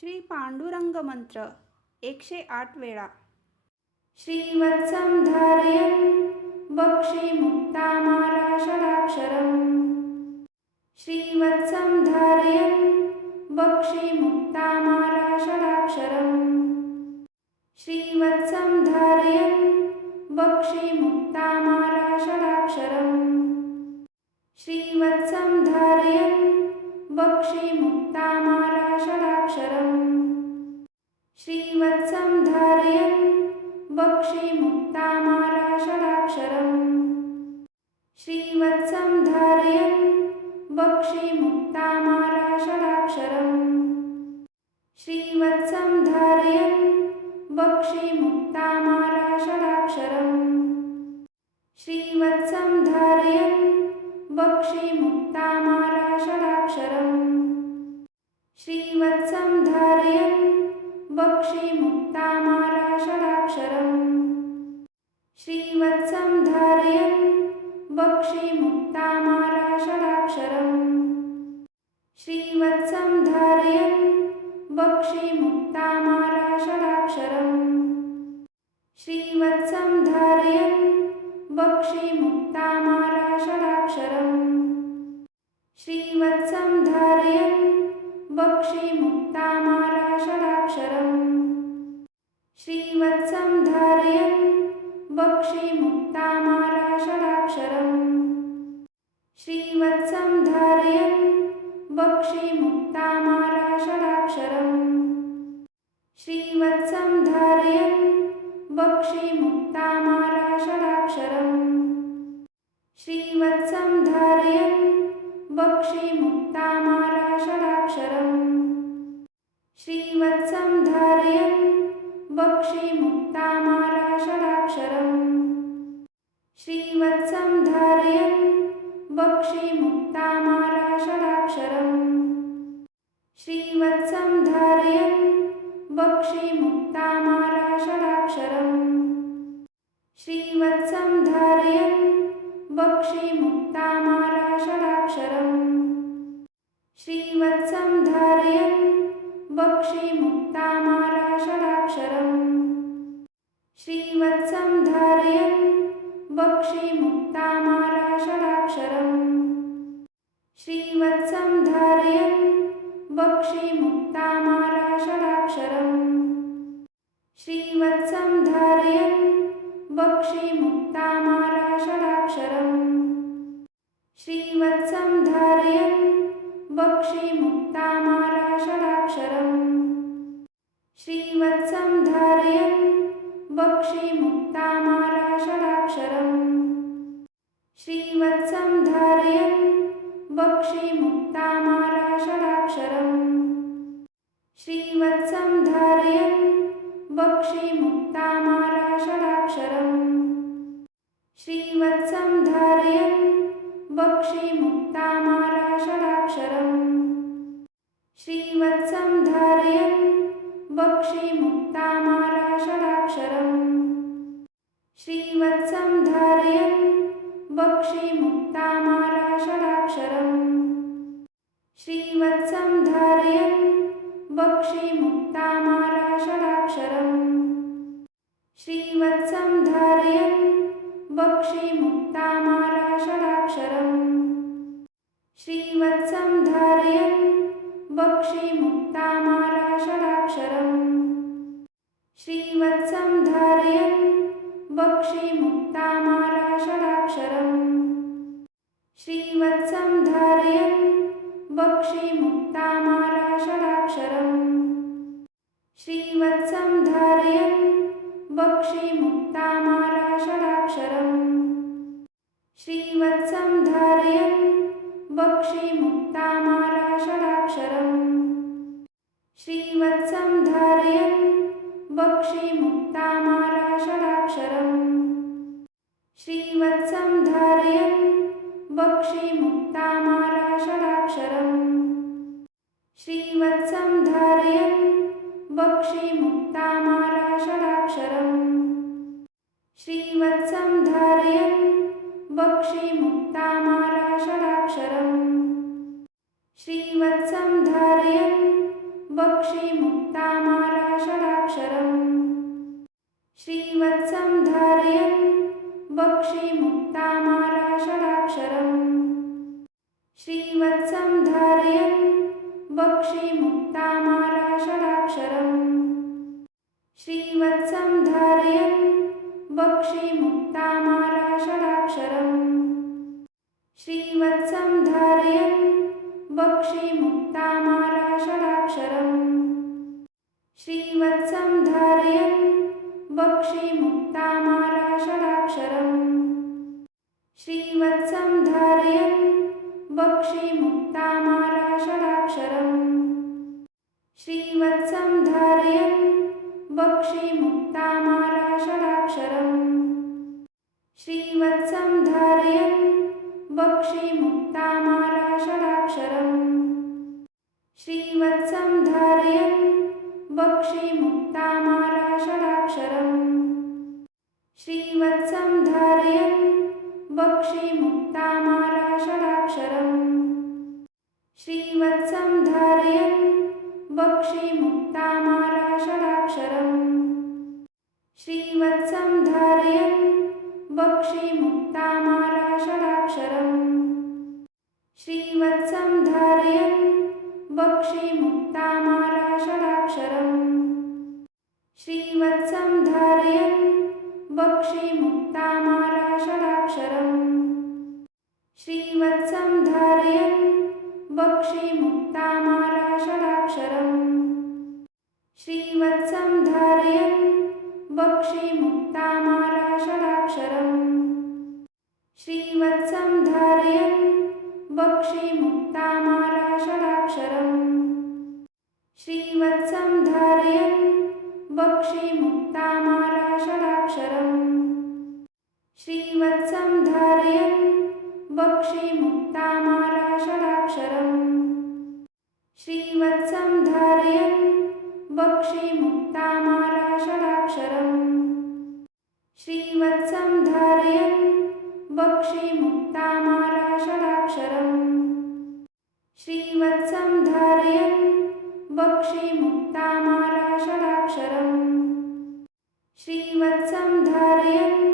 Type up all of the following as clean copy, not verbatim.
श्री पांडुरंग मंत्र 108 वेळा. श्रीवत्सं धारयन् वक्षे मुक्तामाला षडाक्षरम्। श्रीवत्सं धारयन् वक्षे मुक्तामाला षडाक्षरम्। श्रीवत्सं धारयन् वक्षे मुक्तामाला षडाक्षरम्। श्रीवत्सं धारयन् वक्षे मुक्तामाला षडाक्षरम्। श्रीवत्सं धारयन् वक्षे मुक्तामाला षडाक्षरम्। श्रीवत्सं धारयन् वक्षे मुक्तामाला षडाक्षरम्। श्रीवत्सं धारयन् वक्षे मुक्तामाला षडाक्षरम्। श्रीवत्सं धारयन् वक्षे मुक्तामाला षडाक्षरम्। श्रीवत्सं धारयन् वक्षे मुक्तामाला षडाक्षरम्। श्रीवत्सं धारयन् वक्षे मुक्तामाला षडाक्षरम्। श्रीवत्सं धारयन् वक्षे मुक्तामाला षडाक्षरम्। श्रीवत्सं धारयन् वक्षे मुक्तामाला षडाक्षरम्। श्रीवत्सं धारयन् वक्षे मुक्तामाला षडाक्षरम्। श्रीवत्सं धारयन् वक्षे मुक्तामाला षडाक्षरम्। श्रीवत्सं धारयन् वक्षे मुक्तामाला षडाक्षरम्। श्रीवत्सं धारयन् वक्षे मुक्तामाला षडाक्षरम्। श्रीवत्सं धारयन् वक्षे मुक्तामाला षडाक्षरम्। श्रीवत्सं धारयन् वक्षे मुक्तामाला षडाक्षरम्। श्रीवत्सं धारयन् वक्षे मुक्तामाला षडाक्षरम्। श्रीवत्सं धारयन् वक्षे मुक्तामाला षडाक्षरम्। श्रीवत्सं धारयन् वक्षे मुक्तामाला षडाक्षरम्। श्रीवत्सं धारयन् वक्षे मुक्तामाला षडाक्षरम्। श्रीवत्सं धारयन् वक्षे मुक्तामाला षडाक्षरम्। श्रीवत्सं धारयन् वक्षे मुक्तामाला षडाक्षरम्। श्रीवत्सं धारयन् वक्षे मुक्तामाला षडाक्षरम्। श्रीवत्सं धारयन् वक्षे मुक्तामाला षडाक्षरम्। श्रीवत्सं धारयन् वक्षे मुक्तामाला षडाक्षरम्। श्रीवत्सं धारयन् वक्षे मुक्तामाला षडाक्षरम्। श्रीवत्सं धारयन् वक्षे मुक्तामाला षडाक्षरम्। श्रीवत्सं धारयन् वक्षे मुक्तामाला षडाक्षरम्। श्रीवत्सं धारयन् वक्षे मुक्तामाला षडाक्षरम्। श्रीवत्सं धारयन् वक्षे मुक्तामाला षडाक्षरम्। श्रीवत्सं धारयन् वक्षे मुक्तामाला षडाक्षरम्। श्रीवत्सं धारयन् वक्षे मुक्तामाला षडाक्षरम्। श्रीवत्सं धारयन् वक्षे मुक्तामाला षडाक्षरम्। श्रीवत्सं धारयन् वक्षे मुक्तामाला षडाक्षरम्। श्रीवत्सं धारयन् वक्षे मुक्तामाला षडाक्षरम्। श्रीवत्सं धारयन् वक्षे मुक्तामाला षडाक्षरम्। श्रीवत्सं धारयन् वक्षे मुक्तामाला षडाक्षरम्। श्रीवत्सं धारयन् वक्षे मुक्तामाला षडाक्षरम्। श्रीवत्सं धारयन् वक्षे मुक्तामाला षडाक्षरम्। श्रीवत्सं धारयन् वक्षे मुक्तामाला षडाक्षरम्। श्रीवत्सं धारयन् वक्षे मुक्तामाला षडाक्षरम्। श्रीवत्सं धारयन् बक्षीमुक्तामाला षडाक्षरम् श्रीवत्सं धारयन् बक्षीमुक्तामाला षडाक्षरम् श्रीवत्सं धारयन् बक्षीमुक्तामाला षडाक्षरम् श्रीवत्सं धारयन् बक्षीमुक्तामाला षडाक्षरम् श्रीवत्सं धारयन् बक्षीमुक्तामाला षडाक्षरम् श्रीवत्सं धारयन् बक्षीमुक्तामाला षडाक्षरम् श्रीवत्सं धारयन् बक्षीमुक्तामाला षडाक्षरम् श्रीवत्सं धारयन् बक्षीमुक्तामाला षडाक्षरम् श्रीवत्सं धारयन् बक्षीमुक्तामाला षडाक्षरम् श्रीवत्सं धारयन् बक्षीमुक्तामाला षडाक्षरम् श्रीवत्सं धारयन् बक्षीमुक्तामाला षडाक्षरम् श्रीवत्सं धारयन् बक्षीमुक्तामाला षडाक्षरम् श्रीवत्सं धारयन् बक्षीमुक्तामाला षडाक्षरम् श्रीवत्सं धारयन् बक्षीमुक्तामाला षडाक्षरम् श्रीवत्सं धारयन् बक्षीमुक्तामाला षडाक्षरम् श्रीवत्सं धारयन् बक्षीमुक्तामाला षडाक्षरम् श्रीवत्सं धारयन् बक्षीमुक्तामाला षडाक्षरम् श्रीवत्सं धारयन् बक्षीमुक्तामाला षडाक्षरम् श्रीवत्सं धारयन् बक्षीमुक्तामाला षडाक्षरम् श्रीवत्सं धारयन् बक्षीमुक्तामाला षडाक्षरम् श्रीवत्सं धारयन् बक्षीमुक्तामाला षडाक्षरम् श्रीवत्सं धारयन् बक्षीमुक्तामाला षडाक्षरम् श्रीवत्सं धारयन् बक्षीमुक्तामाला षडाक्षरम् श्रीवत्सं धारयन् बक्षीमुक्तामाला षडाक्षरम् श्रीवत्सं धारयन्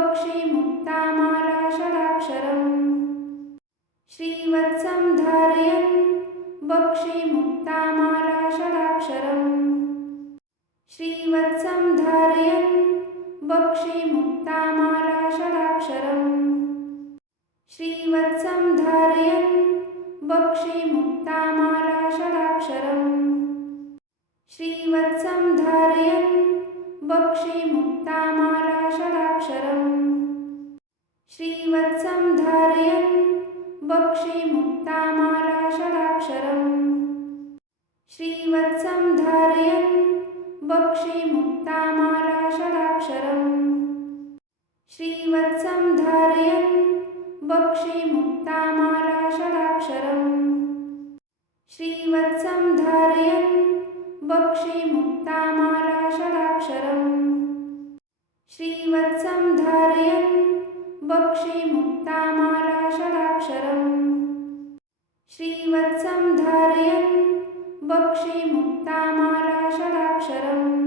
बक्षीमुक्तामाला षडाक्षरम् श्रीवत्सं धारयन् बक्षीमुक्तामाला षडाक्षरम् श्रीवत्सं धारयन् बक्षीमुक्तामाला षडाक्षरम् श्रीवत्सं धारयन् बक्षीमुक्तामाला षडाक्षरम् श्रीवत्सं धारयन् बक्षीमुक्तामाला षडाक्षरम् श्रीवत्सं धारयन् बक्षीमुक्तामाला षडाक्षरम् श्रीवत्सं धारयन् बक्षीमुक्तामाला षडाक्षरम् श्रीवत्सं धारयन् बक्षीमुक्तामाला षडाक्षरम् श्रीवत्सं धारयन् बक्षीमुक्तामाला षडाक्षरम् श्रीवत्सं धारयन् बक्षीमुक्तामाला षडाक्षरम्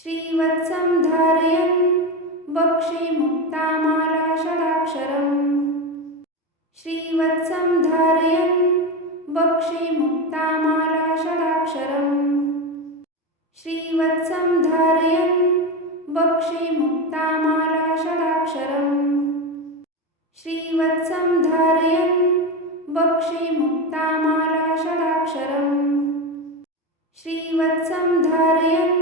श्रीवत्सं धारयन् बक्षीमुक्तामाला षडाक्षरम् श्रीवत्सं धारयन् बक्षीमुक्तामाला षडाक्षरम् श्रीवत्सं धारयन् बक्षीमुक्तामाला षडाक्षरम् श्रीवत्सं धारयन् बक्षीमुक्तामाला षडाक्षरम् श्रीवत्सं धारयन्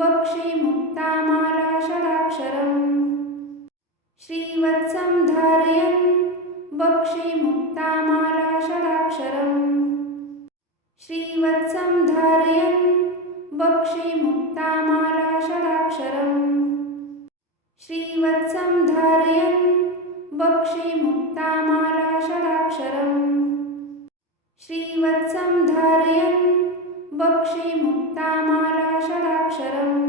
बक्षीमुक्तामाला षडाक्षरम् श्रीवत्सं धारयन् बक्षीमुक्तामाला षडाक्षरम् श्रीवत्सं धारयन् बक्षीमुक्तामाला षडाक्षरम् श्रीवत्सं धारयन् बक्षीमुक्तामाला षडाक्षरम् श्रीवत्सं धारयन् बक्षीमुक्तामाला षडाक्षरम्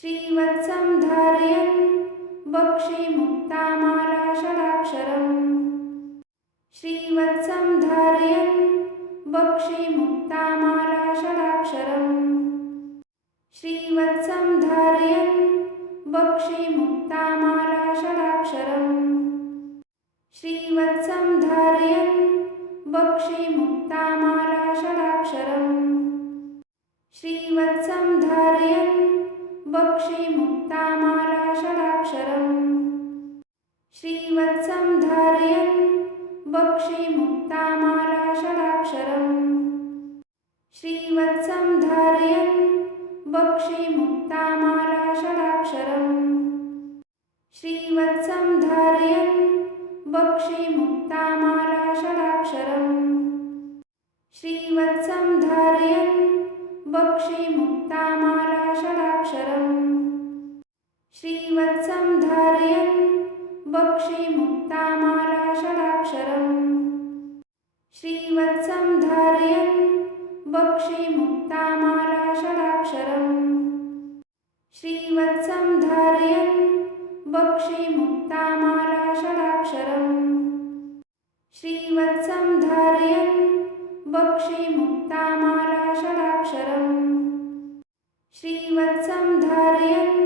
श्रीवत्सं धारयन् बक्षीमुक्तामाला षडाक्षरम् श्रीवत्सं धारयन् बक्षि मुक्तामाला षडाक्षरम् श्रीवत्सं धारयन् बक्षि मुक्तामाला षडाक्षरम् श्रीवत्सं धारयन् बक्षि मुक्तामाला षडाक्षरम् श्रीवत्सं धारयन् बक्षि मुक्तामाला षडाक्षरम् श्रीवत्सं धारयन् बक्षि मुक्तामाला षडाक्षरम् श्रीवत्सं धारयन् बक्षि मुक्तामाला षडाक्षरम् श्रीवत्सं धारयन् बक्षि मुक्तामाला षडाक्षरम् श्रीवत्सं धारयन् बक्षि मुक्तामाला षडाक्षरम् श्रीवत्सं धारयन् बक्षि मुक्तामाला षडाक्षरम् श्रीवत्सं धारयन् बक्षि मुक्तामाला षडाक्षरम् श्रीवत्सं धारयन् बक्षि मुक्तामाला षडाक्षरम् श्रीवत्सं धारयन् बक्षि मुक्तामाला षडाक्षरम् श्रीवत्सं धारयन् बक्षि मुक्तामाला षडाक्षरम् श्रीवत्सं धारयन् बक्षि मुक्तामाला षडाक्षरम् श्रीवत्सं धारयन् बक्षि मुक्तामाला षडाक्षरम् श्रीवत्सं धारयन्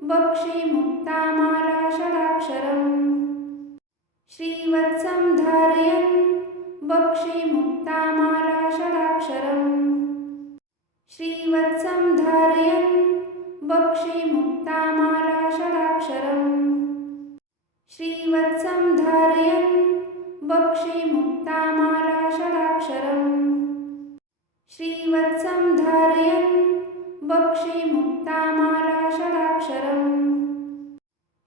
बक्षि मुक्तामाला षडाक्षरम् श्रीवत्सं धारयन् बक्षि मुक्तामाला षडाक्षरम् श्रीवत्सं धारयन् बक्षि मुक्तामाला षडाक्षरम् श्रीवत्सं धारयन् बक्षि मुक्तामाला षडाक्षरम् श्रीवत्सं धारयन् बक्षि मुक्तामाला षडाक्षरम् श्रीवत्सं धारयन् बक्षि मुक्तामाला षडाक्षरम् श्रीवत्सं धारयन् बक्षि मुक्तामाला षडाक्षरम् श्रीवत्सं धारयन् बक्षि मुक्तामाला षडाक्षरम् श्रीवत्सं धारयन् बक्षि मुक्तामाला षडाक्षरम्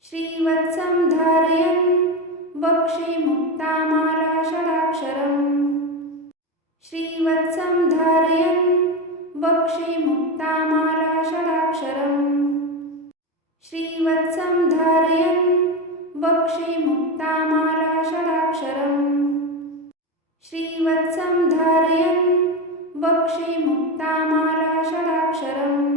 श्रीवत्सं धारयन् बक्षि मुक्तामाला षडाक्षरम् श्रीवत्सं धारयन् बक्षि मुक्तामाला षडाक्षरम् श्रीवत्सं धारयन् बक्षि मुक्तामाला षडाक्षरम् श्रीवत्सं धारयन् बक्षि मुक्तामाला षडाक्षरम् श्रीवत्सं धारयन् बक्षि मुक्तामाला षडाक्षरम्